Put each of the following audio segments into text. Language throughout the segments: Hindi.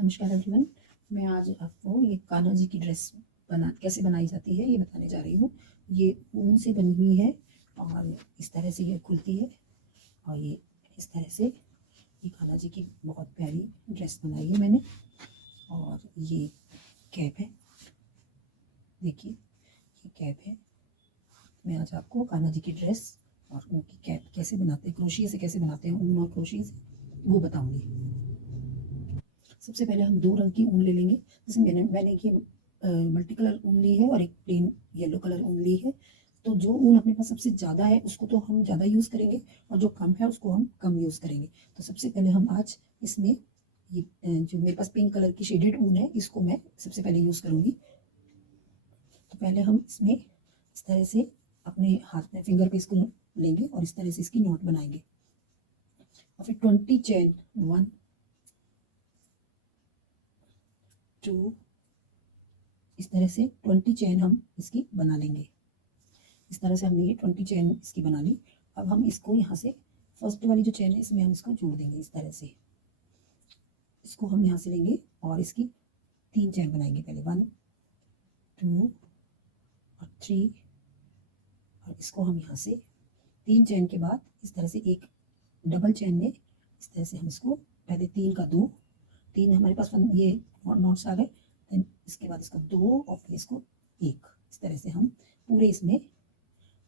नमस्कार एवरीवन। मैं आज आपको ये कान्हा जी की ड्रेस कैसे बनाई जाती है ये बताने जा रही हूँ। ये ऊन से बनी हुई है और इस तरह से ये खुलती है और ये इस तरह से ये कान्हा जी की बहुत प्यारी ड्रेस बनाई है मैंने। और ये कैप है, देखिए ये कैप है। मैं आज आपको कान्हा जी की ड्रेस और उनकी कैप कैसे बनाते हैं, क्रोशिया से कैसे बनाते हैं, ऊन और क्रोशिया से, वो बताऊँगी। सबसे पहले हम 2 रंग की ऊन ले लेंगे। जैसे मैंने ये मल्टी कलर ऊन ली है और एक प्लेन येलो कलर ऊन ली है। तो जो ऊन अपने पास सबसे ज़्यादा है उसको तो हम ज़्यादा यूज़ करेंगे और जो कम है उसको हम कम यूज़ करेंगे। तो सबसे पहले हम आज इसमें ये जो मेरे पास पिंक कलर की शेडेड ऊन है इसको मैं सबसे पहले यूज़ करूँगी। तो पहले हम इसमें इस तरह से अपने हाथ में फिंगर पे इसको लेंगे और इस तरह से इसकी नॉट बनाएंगे और फिर 20 चेन 1 2 इस तरह से 20 चेन हम इसकी बना लेंगे। इस तरह से हमने ये 20 चेन इसकी बना ली। अब हम इसको यहाँ से फर्स्ट वाली जो चेन है इसमें हम इसको जोड़ देंगे। इस तरह से इसको हम यहाँ से लेंगे और इसकी 3 चेन बनाएंगे। पहले 1 2 और 3 और इसको हम यहाँ से 3 चेन के बाद इस तरह से एक डबल चेन में इस तरह से हम इसको पहले 3 का 2 3 हमारे पास ये नॉट्स आ गए। देन इसके बाद इसको 2 और फिर इसको 1 इस तरह से हम पूरे इसमें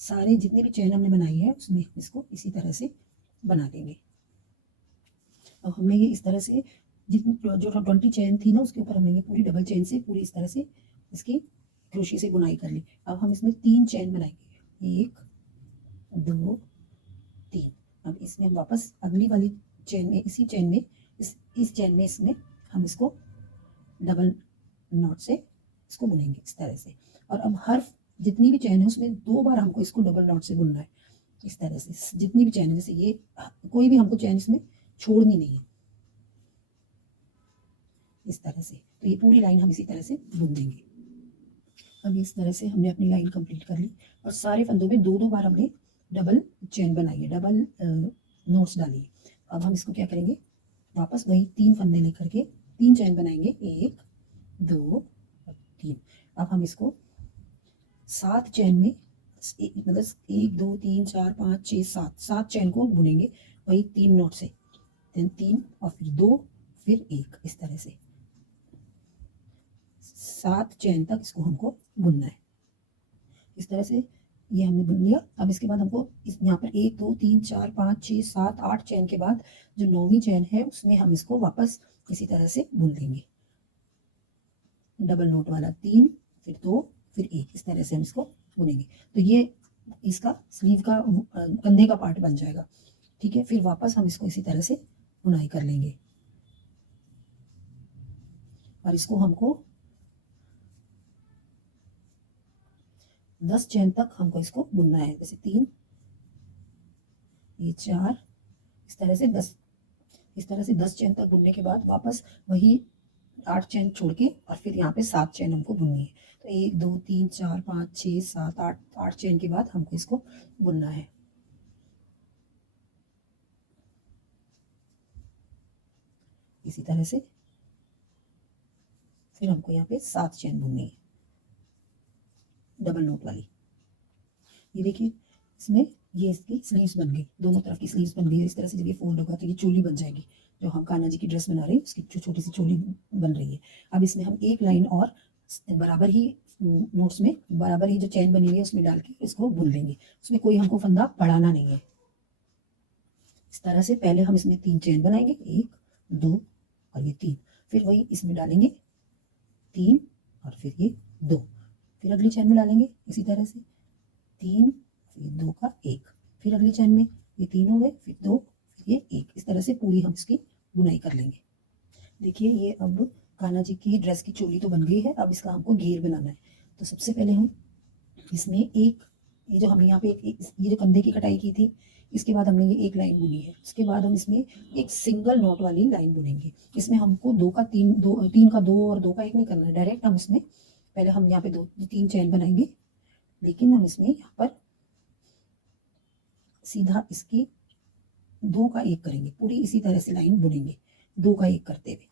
सारे जितने भी चेन हमने बनाई है उसमें हम इसको इसी तरह से बना लेंगे। अब हमने ये इस तरह से जितनी जो 20 चेन थी ना उसके ऊपर हमने ये पूरी डबल चेन से पूरी इस तरह से इसकी क्रोशिया से बुनाई कर ली। अब हम इसमें 3 चेन बनाएंगे, 1 2 3। अब इसमें हम वापस अगली वाली चेन में इसी चेन में इस चेन में इसमें हम इसको डबल नॉट से इसको बुनेंगे इस तरह से। और अब हर जितनी भी चेन है उसमें 2 बार हमको इसको डबल नॉट से बुनना है। इस तरह से जितनी भी चेन है, जैसे ये कोई भी हमको चेन इसमें छोड़नी नहीं है इस तरह से। तो ये पूरी लाइन हम इसी तरह से बुन देंगे। अब इस तरह से हमने अपनी लाइन कंप्लीट कर ली और सारे फंदों में 2-2 बार हमने डबल चेन बनाई है, डबल नोट्स डाली है। अब हम इसको क्या करेंगे, वापस वही 3 फंदे लेकर के 3 चेन बनाएंगे, 1 2 और 3। अब हम इसको 7 चेन में मतलब 1 2 3 4 5 6 7 चेन को बुनेंगे वही 3 नॉट से। देन 3 और फिर 2 फिर 1 इस तरह से 7 चेन तक इसको हमको बुनना है। इस तरह से ये हमने बुन लिया। अब इसके बाद हमको इस यहाँ पर 1 2 3 4 5 6 7 8 चेन के बाद जो 9वीं चेन है उसमें हम इसको वापस इसी तरह से बुन लेंगे। डबल नोट वाला 3 फिर 2 फिर 1 इस तरह से हम इसको बुनेंगे। तो ये इसका स्लीव का कंधे का पार्ट बन जाएगा। ठीक है, फिर वापस हम इसको इसी तरह से बुनाई कर लेंगे और इसको हमको 10 चेन तक हमको इसको बुनना है। जैसे 3 ये 4 इस तरह से 10 चेन तक बुनने के बाद वापस वही 8 चेन छोड़ के और फिर यहाँ पे 7 चेन हमको बुननी है। तो 1 2 3 4 5 6 7 8 चेन के बाद हमको इसको बुनना है इसी तरह से। फिर हमको यहाँ पे 7 चेन बुननी है डबल नोट वाली। ये देखिए इसमें ये इसकी स्लीव्स बन गई, दोनों तरफ की स्लीव्स बन गई। इस तरह से जब ये फोल्ड होगा तो ये चोली बन जाएगी। जो हम कान्हा जी की ड्रेस बना रहे हैं उसकी जो छोटी सी चोली बन रही है। अब इसमें हम एक लाइन और बराबर ही नोट्स में बराबर ही जो चेन बनी हुई है उसमें डाल के इसको बुन लेंगे। उसमें कोई हमको फंदा बढ़ाना नहीं है। इस तरह से पहले हम इसमें 3 चेन बनाएंगे, 1 2 और ये 3। फिर वही इसमें डालेंगे 3 और फिर ये 2। फिर अगली चेन में डालेंगे इसी तरह से 3 फिर 2 का 1। फिर अगली चेन में ये 3 हो गए, फिर 2 फिर ये 1। इस तरह से पूरी हम इसकी बुनाई कर लेंगे। देखिए ये अब कान्हा जी की ड्रेस की चोली तो बन गई है। अब इसका हमको घेर बनाना है। तो सबसे पहले हम इसमें एक ये जो हमने यहाँ पे ये जो कंधे की कटाई की थी इसके बाद हमने ये एक लाइन बुनी है। उसके बाद हम इसमें एक सिंगल नॉट वाली लाइन बुनेंगे। इसमें हमको 2 का 3 3 का 2 और 2 का 1 नहीं करना है। डायरेक्ट हम इसमें पहले हम यहाँ पे 2 3 चेन बनाएंगे, लेकिन हम इसमें यहाँ पर सीधा इसकी 2 का 1 करेंगे। पूरी इसी तरह से लाइन बुनेंगे 2 का 1 करते हुए।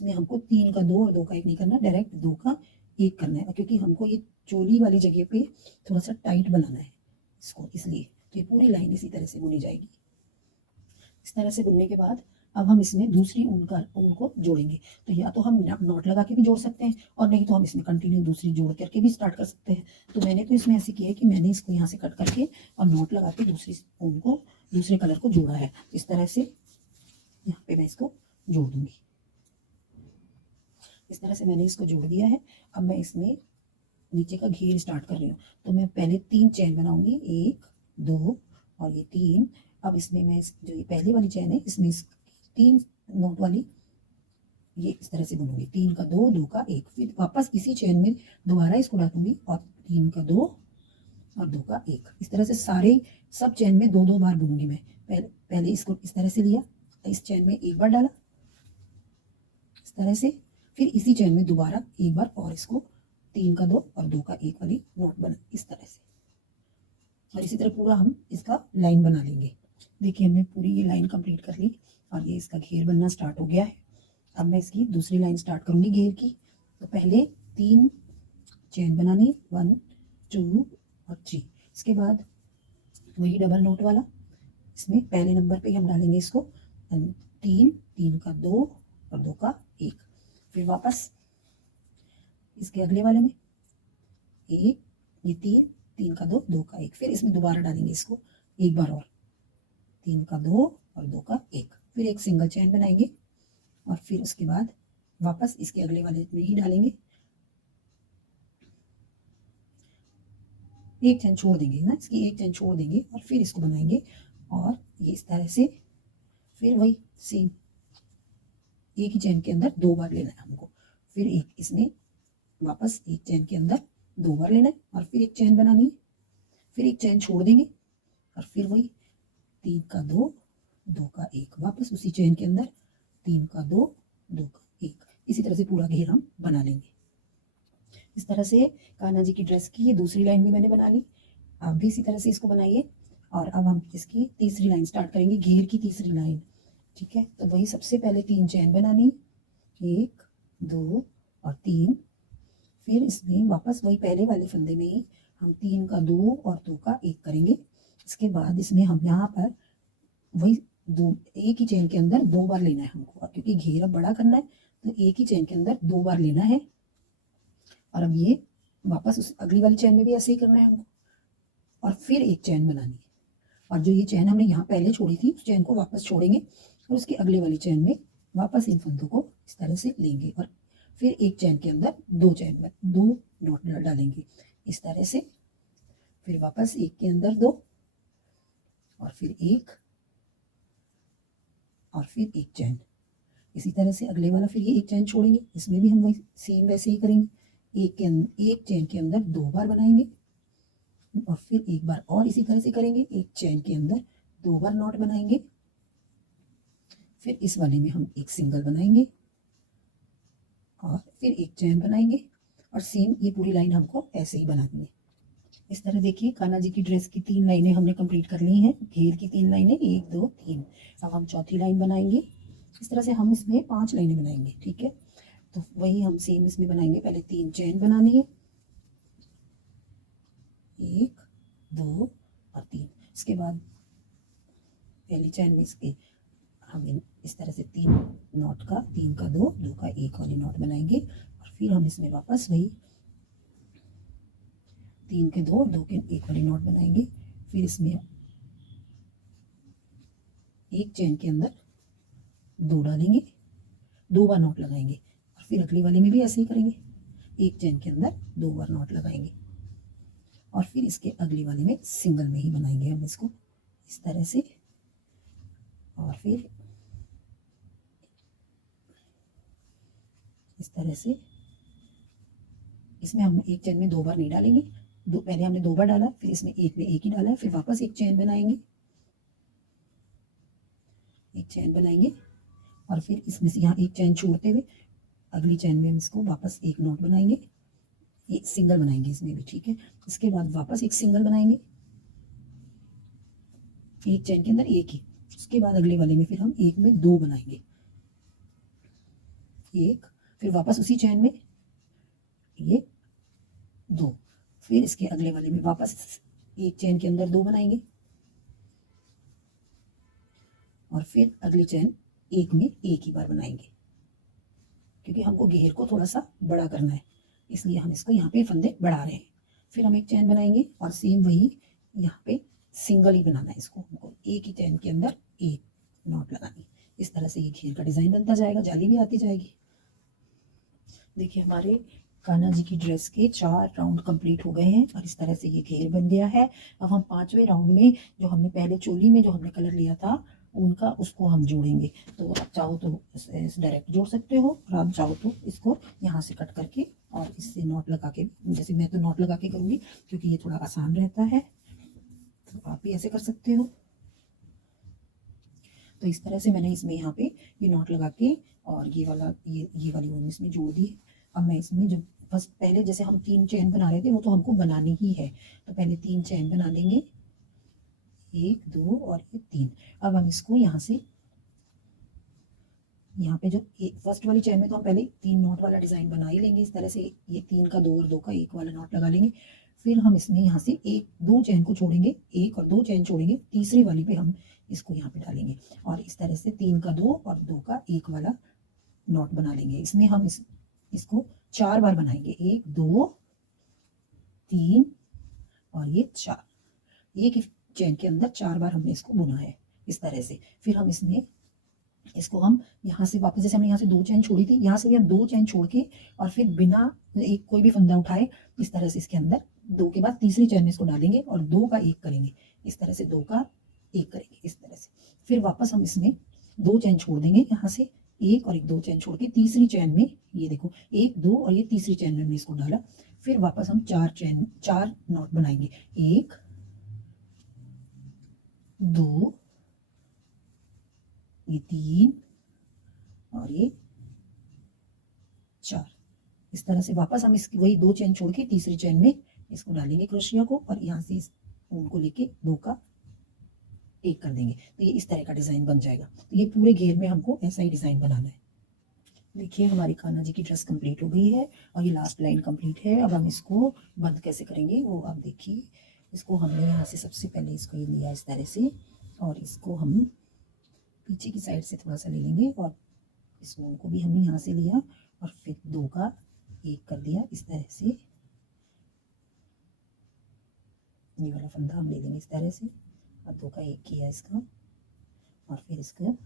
इसमें हमको 3 का 2 और 2 का 1 नहीं करना, डायरेक्ट 2 का 1 करना है, क्योंकि हमको ये चोली वाली जगह पे थोड़ा सा टाइट बनाना है इसको, इसलिए तो ये पूरी लाइन इसी तरह से बुनी जाएगी। इस तरह से बुनने के बाद अब हम इसमें दूसरी ऊन को जोड़ेंगे। तो या तो हम नॉट लगा के भी जोड़ सकते हैं, और नहीं तो हम इसमें कंटिन्यू दूसरी जोड़ करके भी स्टार्ट कर सकते हैं। तो मैंने तो इसमें ऐसे किया है कि मैंने इसको यहाँ से कट करके और नॉट लगा के दूसरी ऊन को, दूसरे कलर को जोड़ा है। इस तरह से यहाँ पे मैं इसको जोड़ दूंगी। इस तरह से मैंने इसको जोड़ दिया है। अब मैं इसमें नीचे का घेर स्टार्ट कर रही हूँ। तो मैं पहले 3 चेन बनाऊंगी, 1 2 और ये 3। अब इसमें मैं जो ये पहली वाली चेन है, इसमें 3 नोट वाली ये इस तरह से बुनूंगी, 3 का 2 2 का 1, फिर वापस इसी चेन में दोबारा इसको डालूंगी और 3 का 2 और 2 का 1। इस तरह से सारे सब चेन में 2 2 बार बुनूंगी मैं। पहले इसको इस तरह से लिया, इस चेन में एक बार डाला इस तरह से, फिर इसी चेन में दोबारा एक बार और इसको 3 का 2 और 2 का 1 वाली नोट बना इस तरह से। और इसी तरह पूरा हम इसका लाइन बना लेंगे। देखिए हमने पूरी ये लाइन कंप्लीट कर ली और ये इसका घेर बनना स्टार्ट हो गया है। अब मैं इसकी दूसरी लाइन स्टार्ट करूंगी घेर की। तो पहले 3 चेन बनानी, 1 2 और 3। इसके बाद वही डबल नोट वाला, इसमें पहले नंबर पे हम डालेंगे इसको 3 3 का 2 और 2 का 1। फिर वापस इसके अगले वाले में 1 ये 3 3 का 2 2 का 1, फिर इसमें दोबारा डालेंगे इसको एक बार और 3 का 2 और 2 का 1, फिर एक सिंगल चेन बनाएंगे और फिर उसके बाद वापस इसके अगले वाले में ही डालेंगे, एक चेन छोड़ देंगे ना, इसकी एक चेन छोड़ देंगे और फिर इसको बनाएंगे। और ये इस तरह से फिर वही सेम एक ही चेन के अंदर 2 बार लेना है हमको, फिर एक इसमें वापस एक चेन के अंदर 2 बार लेना है और फिर एक चेन बनानी है, फिर एक चेन छोड़ देंगे और फिर वही 3 का 2 2 का 1, वापस उसी चेन के अंदर 3 का 2 2 का 1। इसी तरह से पूरा घेर हम बना लेंगे। इस तरह से कान्हा जी की ड्रेस की ये दूसरी लाइन भी मैंने बना ली। आप भी इसी तरह से इसको बनाइए। और अब हम इसकी तीसरी लाइन स्टार्ट करेंगे, घेर की तीसरी लाइन। ठीक है, तो वही सबसे पहले 3 चेन बनानी, 1 2 और 3। फिर इसमें वापस वही पहले वाले फंदे में ही हम 3 का 2 और 2 का 1 करेंगे। इसके बाद इसमें हम यहाँ पर वही एक ही चेन के अंदर 2 बार लेना है हमको, क्योंकि घेर अब बड़ा करना है तो एक ही चेन के अंदर 2 बार लेना है। और अब ये वापस उस अगली वाली चेन में भी ऐसे ही करना है हमको, और फिर एक चेन बनानी है। और जो ये चेन हमने यहाँ पहले छोड़ी थी उस चेन को वापस छोड़ेंगे और उसकी अगले वाली चेन में वापस इन फंदों को इस तरह से लेंगे और फिर एक चेन के अंदर 2 नॉट डालेंगे इस तरह से, फिर वापस एक के अंदर 2 और फिर एक और फिर एक चेन। इसी तरह से अगले वाला फिर ये एक चेन छोड़ेंगे, इसमें भी हम वही सेम वैसे ही करेंगे, एक चेन के अंदर 2 बार बनाएंगे और फिर एक बार और इसी तरह से करेंगे, एक चेन के अंदर 2 बार नॉट बनाएंगे, फिर इस वाले में हम एक सिंगल बनाएंगे और फिर एक चेन बनाएंगे और सेम ये पूरी लाइन हमको ऐसे ही बनानी है। इस तरह देखिए कान्हा जी की ड्रेस की 3 लाइनें हमने कंप्लीट कर ली हैं, घेर की 3 लाइनें 1 2 3। अब हम चौथी लाइन बनाएंगे। इस तरह से हम इसमें 5 लाइनें बनाएंगे। ठीक है, तो वही हम सेम इसमें बनाएंगे, पहले 3 चेन बनानी है, 1 2 और 3। इसके बाद पहली चेन में इसके हम इस तरह से 3 नॉट का 3 का 2 2 का 1 वाली नॉट बनाएंगे और फिर हम इसमें वापस वही 3 के 2 2 के 1 वाली नॉट बनाएंगे, फिर इसमें एक चेन के अंदर 2 डालेंगे, 2 बार नॉट लगाएंगे और फिर अगली वाले में भी ऐसे ही करेंगे, एक चेन के अंदर 2 बार नॉट लगाएंगे और फिर इसके अगली वाले में सिंगल में ही बनाएंगे हम इसको इस तरह से। और फिर इस तरह से इसमें हम एक चेन में 2 बार नहीं डालेंगे, पहले हमने 2 बार डाला, फिर इसमें एक में एक ही डाला है, फिर वापस एक चेन बनाएंगे, एक चेन बनाएंगे और फिर इसमें से यहाँ एक चेन छोड़ते हुए अगली चेन में हम इसको वापस एक नॉट बनाएंगे, एक सिंगल बनाएंगे इसमें भी। ठीक है, इसके बाद वापस एक सिंगल बनाएंगे, एक चेन के अंदर एक ही, उसके बाद अगले वाले में फिर हम एक में 2 बनाएंगे एक, फिर वापस उसी चैन में ये 2, फिर इसके अगले वाले में वापस एक चैन के अंदर 2 बनाएंगे और फिर अगली चैन एक में एक ही बार बनाएंगे, क्योंकि हमको घेर को थोड़ा सा बड़ा करना है, इसलिए हम इसको यहाँ पे फंदे बढ़ा रहे हैं। फिर हम एक चैन बनाएंगे और सेम वही यहाँ पे सिंगल ही बनाना है, इसको हमको एक ही चैन के अंदर एक नॉट लगानी। इस तरह से ये घेर का डिजाइन बनता जाएगा, जाली भी आती जाएगी। देखिए हमारे कान्हा जी की ड्रेस के 4 राउंड कंप्लीट हो गए हैं और इस तरह से ये घेर बन गया है। अब हम 5वें राउंड में जो हमने पहले चोली में जो हमने कलर लिया था उनका उसको हम जोड़ेंगे। तो आप चाहो तो डायरेक्ट जोड़ सकते हो और आप चाहो तो इसको यहाँ से कट करके और इससे नॉट लगा के, जैसे मैं तो नॉट लगा के करूँगी क्योंकि ये थोड़ा आसान रहता है, तो आप भी ऐसे कर सकते हो। तो इस तरह से मैंने इसमें यहाँ पे ये नॉट लगा के और ये वाली ऊन इसमें जोड़ दी। अब मैं इसमें जो फर्स्ट पहले जैसे हम 3 चैन बना रहे थे वो तो हमको बनानी ही है, तो पहले 3 चैन बना लेंगे, 1 2 और ये 3। अब हम इसको यहाँ से यहाँ पे जो फर्स्ट वाली चैन में तो हम पहले 3 नॉट वाला डिजाइन बना ही लेंगे। इस तरह से ये 3 का 2 और 2 का 1 वाला नॉट लगा लेंगे। फिर हम इसमें यहाँ से 1 2 चैन को छोड़ेंगे, 1 और 2 चैन छोड़ेंगे, तीसरी वाली पे हम इसको यहाँ पे डालेंगे और इस तरह से 3 का 2 और 2 का 1 वाला नॉट बना लेंगे। इसमें हम इसको 4 बार बनाएंगे, 1 2 3 और ये 4, एक चैन के अंदर 4 बार हमने इसको बुना है इस तरह से। फिर हम इसको हम यहाँ से वापस, जैसे हमने यहाँ से 2 चैन छोड़ी थी, यहाँ से भी हम 2 चैन छोड़ के और फिर बिना एक कोई भी फंदा उठाए इस तरह से इसके अंदर 2 के बाद तीसरी चैन में इसको डालेंगे और 2 का 1 करेंगे, इस तरह से 2 का 1 करेंगे इस तरह से। फिर वापस हम इसमें 2 चैन छोड़ देंगे, यहाँ से 1 और 1 2 चैन छोड़ के तीसरी चैन में ये देखो 1 2 और ये तीसरी चैन में हमने इसको डाला। फिर वापस हम 4 नॉट बनाएंगे, 1 2 ये 3 और ये 4। इस तरह से वापस हम इसकी वही 2 चैन छोड़ के तीसरी चैन में इसको डालेंगे क्रोशिया को और यहाँ से इस ऊन को लेके 2 का 1 कर देंगे, तो ये इस तरह का डिजाइन बन जाएगा। तो ये पूरे घेर में हमको ऐसा ही डिजाइन बनाना है। देखिए हमारी कान्हा जी की ड्रेस कंप्लीट हो गई है और ये लास्ट लाइन कंप्लीट है। अब हम इसको बंद कैसे करेंगे वो आप देखिए। इसको हमने यहाँ से सबसे पहले इसको ये लिया इस तरह से और इसको हम पीछे की साइड से थोड़ा सा ले लेंगे और इस ऊन को भी हमने यहाँ से लिया और फिर 2 का 1 कर दिया इस तरह से। ये वाला फंदा हम ले लेंगे इस तरह से और 2 का 1 किया इसका और फिर इसको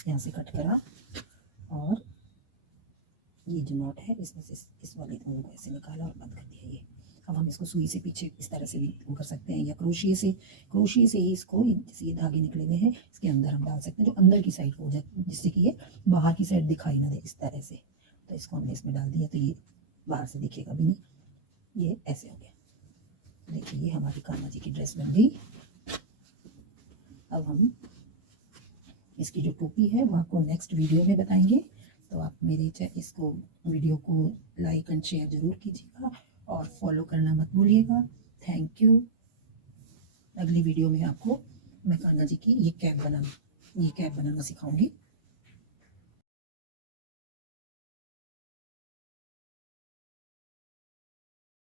यहाँ से कट करा और ये जो नॉट है इसमें से इस वाले ऊन को ऐसे निकाला और बंद कर दिया। ये अब हम इसको सुई से पीछे इस तरह से भी वो कर सकते हैं या क्रोशिये से ही इसको, जैसे ये धागे निकले हुए हैं इसके अंदर हम डाल सकते हैं, जो अंदर की साइड हो जाए जिससे कि ये बाहर की साइड दिखाई ना दे इस तरह से। तो इसको हमने इसमें डाल दिया तो ये बाहर से दिखेगा भी नहीं, ये ऐसे हो गया। देखिए ये हमारी कान्हा जी की ड्रेस बन गई। अब हम इसकी जो टोपी है वो आपको नेक्स्ट वीडियो में बताएंगे, तो आप मेरे इसको वीडियो को लाइक एंड शेयर ज़रूर कीजिएगा और फॉलो करना मत भूलिएगा। Thank you. अगली वीडियो में आपको मैं कान्हा जी की ये कैप बनाना सिखाऊंगी।